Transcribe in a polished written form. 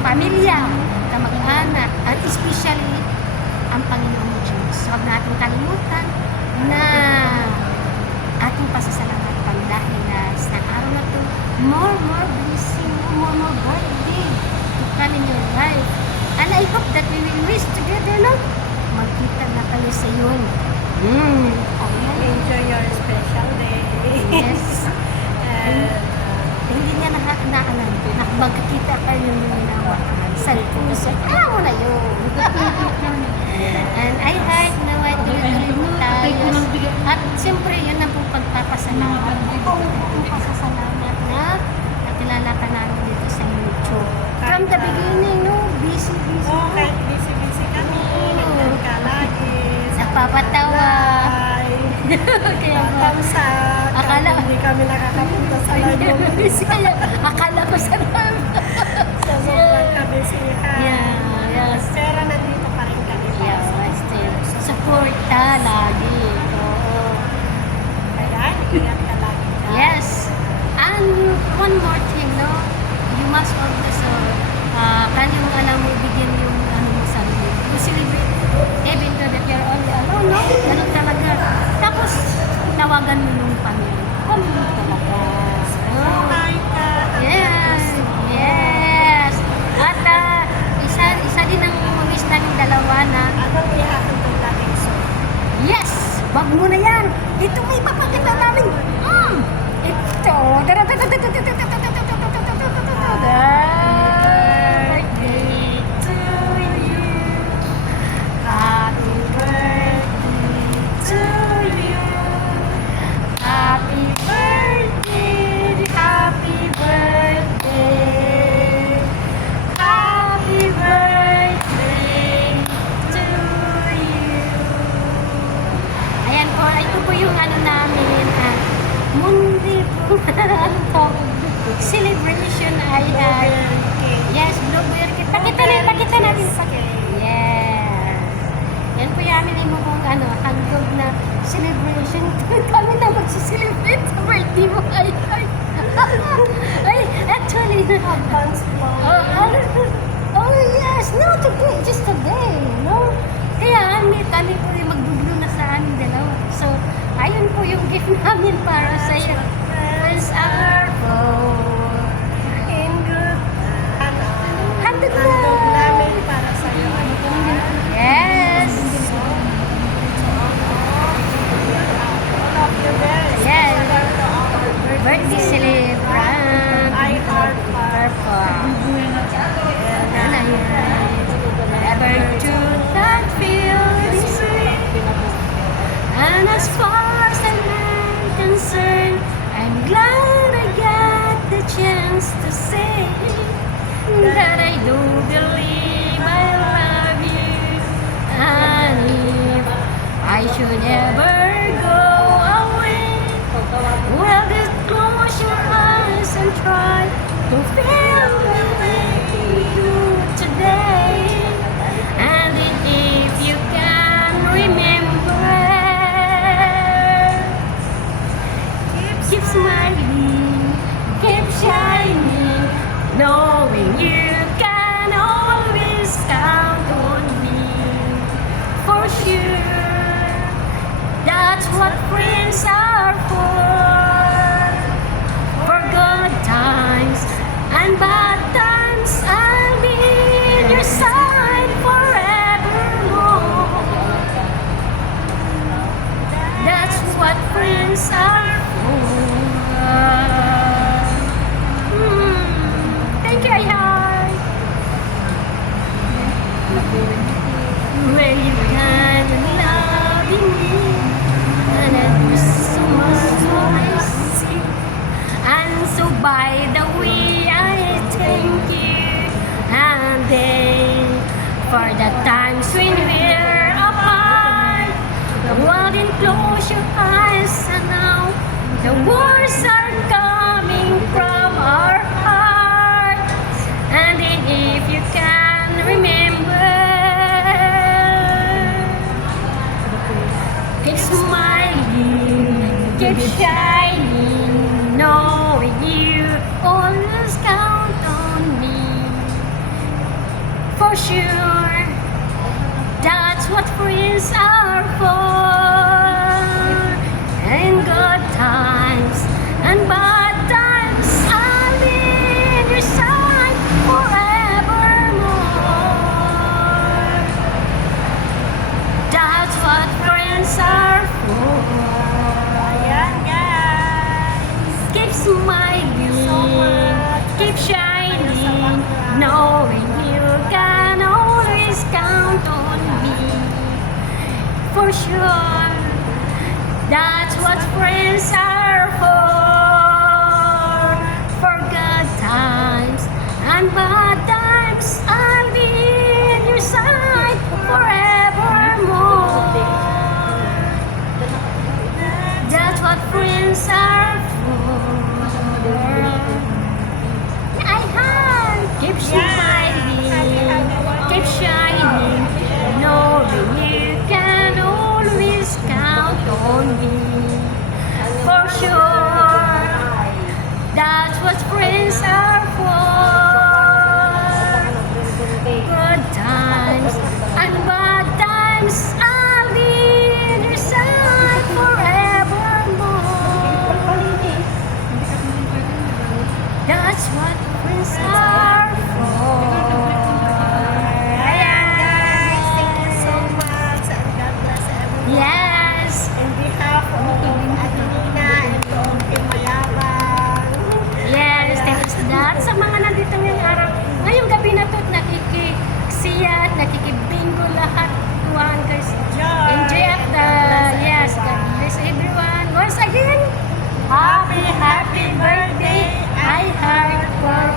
pamilya, kamag-anak, at especially ang Panginoong Diyos. Huwag natin kalimutan na ating pasasalamat pang dahil sa araw na ito, more blessing, more birthday to come in your life. And I hope that we will wish together, no? Magkita na kayo sa yun. Enjoy your special day. Yes. Hindi niya nakakaalam na magkakita kayo ng nawakan sa puso. Alam mo na yun. And I hope na tuloy-tuloy mo tayo. At siyempre, yun ang pong pagpapasalamat. Ang pasasalamat na nakilala ka namin dito sa YouTube. From the beginning, no? Busy. Okay, busy kami. Nandyan ka lagi. Napapatawa. Kaya ba? Akala- hindi kami nakakapunta sa live mo. Kaya, akala ko sa namin. Sa sobrang kabisihan. Yes. Pero nandito pa rin kami. Yeah, still. Supporta lagi. Oo. Kaya, ingat ka lagi. Yes. And one more thing, no? You must also, kanyang alam mo, bigyan yung ano mo sa sarili. You celebrate, even though that you're only alone, no? Ganun talaga. Tapos, tawagan mo yung pamilya. Pamilya talaga. Oh. Hi ka. Yes. At isa din ang miss namin dalawa na, Anong ihahantong natin so? yes! Wag mo na yan! Ito may papakita namin! Ito! Birthday to you! Happy birthday to you! Happy birthday! Happy birthday! Happy birthday to you! Ayan po, ito po yung ano namin, mundi po, ano po, celebration ay, yes, blueberry cake. Pakita natin. Yes. Yan po yung amin mo kung ano, handog na celebration. Kami na magsiselebrate sa birthday mo. Ay, actually, Advance mo. oh yes, no, today, just today, no? Kaya kami po yung magbublo na sa amin dalawa. So, ayun po yung gift namin para sa iyo. As our phone. In good. Handog na. Handog namin para sa iyo. Yes. All of the best. Yes. Sa lahat ng our Birthday celebrant. I heart Purple. Never to not feel this way. And as far as I'm concerned, I'm glad I got the chance to say that I do believe I love you. And if I should ever go away, well, just close your eyes and try to feel the way you do today. And if you can remember, keep smiling, keep shining, knowing you can always count on me. For sure, that's what friends are for good times and bad times. I'll be in your side forevermore. That's what friends are for. Thank you, Ayay. Where you can love me, and I do so much more see. And so by the way, I thank you, and then for the times when we're apart, well then close your eyes, and now the words are coming from our heart. And then if you can remember, keep smiling, keep shining, knowing you always count on me. For sure, that's what friends are for. In good times and bad times, I'll be in your side forevermore. That's what friends are for. Ayan, guys. Keep smiling, keep shining, knowing you can always count on me. For sure, that's what friends are for. For good times and bad times, I'll be in your side forevermore. That's what friends are for. I have. Keep smiling, keep shining, knowing you can always count on me. For sure, that's what friends are for. Good times and bad times, I'll be in your side forevermore. That's what friends are for. Ayan, guys. Thank you so much. And God bless everyone. Yes. In behalf of Adelina and of Team Mayabang. Yes, thanks to that. Sa mga nandito ngayong araw, ngayong gabi na to, nakikisiya, nakikibingo lahat. Tuwan guys. Enjoy at the, yes, God bless everyone. Once again, happy birthday, I heart for